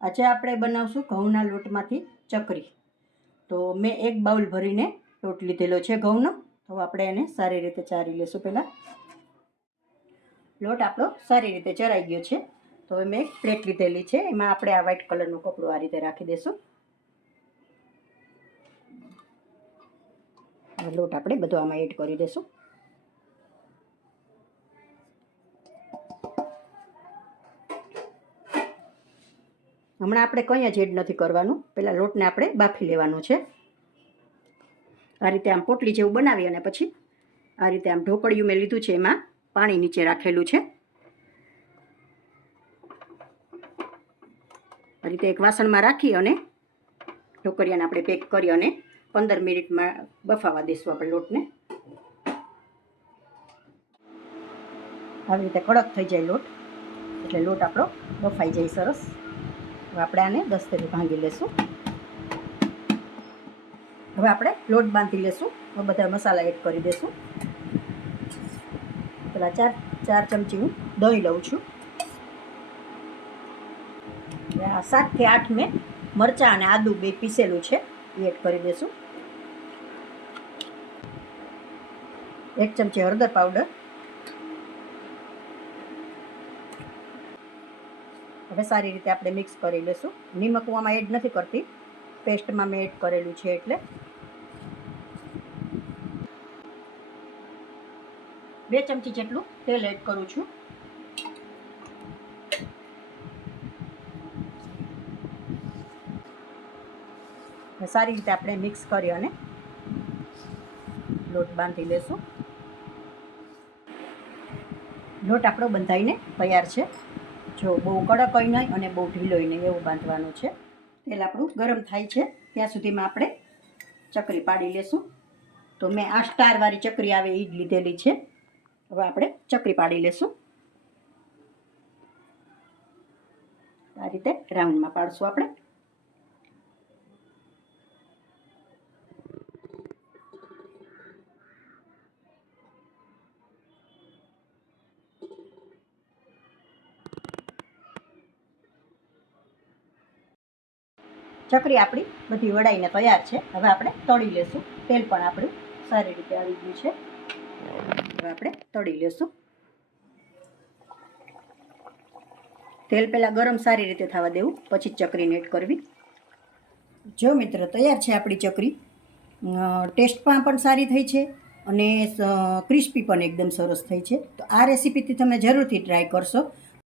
આજે આપણે બનાવશું ઘઉંના લોટમાંથી ચકરી. તો મેં એક બાઉલ ભરીને લોટ લીધેલો છે ઘઉંનો. તો આપણે એને સારી રીતે ચારી લઈશું. પહેલાં લોટ આપણો સારી રીતે ચરાઈ ગયો છે. તો હવે મેં એક પ્લેટ લીધેલી છે, એમાં આપણે આ વ્હાઈટ કલરનું કપડું આ રીતે રાખી દઈશું. લોટ આપણે બધો આમાં એડ કરી દઈશું. હમણાં આપણે કંઈ જ એડ નથી કરવાનું, પહેલાં લોટને આપણે બાફી લેવાનો છે. આ રીતે આમ પોટલી જેવું બનાવી અને પછી આ રીતે આમ ઢોકળિયું મેં લીધું છે, એમાં પાણી નીચે રાખેલું છે. આ રીતે એક વાસણમાં રાખી અને ઢોકળિયાને આપણે પેક કરી અને 15 મિનિટમાં બફાવા દઈશું આપણે લોટને. આવી રીતે કડક થઈ જાય લોટ, એટલે લોટ આપણો બફાઈ જાય સરસ. હવે આપણે આને 10 થી ભાંગી લેશું. હવે આપણે લોટ બાંધી લેશું. હવે બધા મસાલા એડ કરી દઈશું. પેલા 4 ચમચી હું દહીં લઉં છું. 7 થી 8 મેં મરચાં અને આદુ બે પીસેલું છે, એ એડ કરી દઈશું. 1 ચમચી હળદર પાવડર. હવે સારી રીતે આપણે મિક્સ કરી લઈશું. નિમક હું આમાં એડ નથી કરતી, પેસ્ટમાં મેં એડ કરેલું છે એટલે. 2 ચમચી જેટલું તેલ એડ કરું છું. સારી રીતે આપણે મિક્સ કરી અને લોટ બાંધી લેશું. લોટ આપણો બંધાઈને તૈયાર છે. જો બહુ કડક હોય નહીં અને બહુ ઢીલોય નહીં, એવું બાંધવાનું છે. તેલ આપણું ગરમ થાય છે ત્યાં સુધીમાં આપણે ચકરી પાડી લેશું. તો મેં આ સ્ટારવાળી ચકરી આવે એ જ લીધેલી છે. હવે આપણે ચકરી પાડી લેશું. આ રીતે રાઉન્ડમાં પાડશું આપણે. ચકરી આપણી બધી વડાઈને તૈયાર છે. હવે આપણે તળી લેશું. તેલ પણ આપણું સારી રીતે આવી ગયું છે. હવે આપણે તળી લેશું. તેલ પહેલાં ગરમ સારી રીતે થવા દેવું, પછી ચકરીને એડ કરવી. જો મિત્રો, તૈયાર છે આપણી ચકરી. ટેસ્ટમાં પણ સારી થઈ છે અને ક્રિસ્પી પણ એકદમ સરસ થઈ છે. તો આ રેસીપીથી તમે જરૂરથી ટ્રાય કરશો.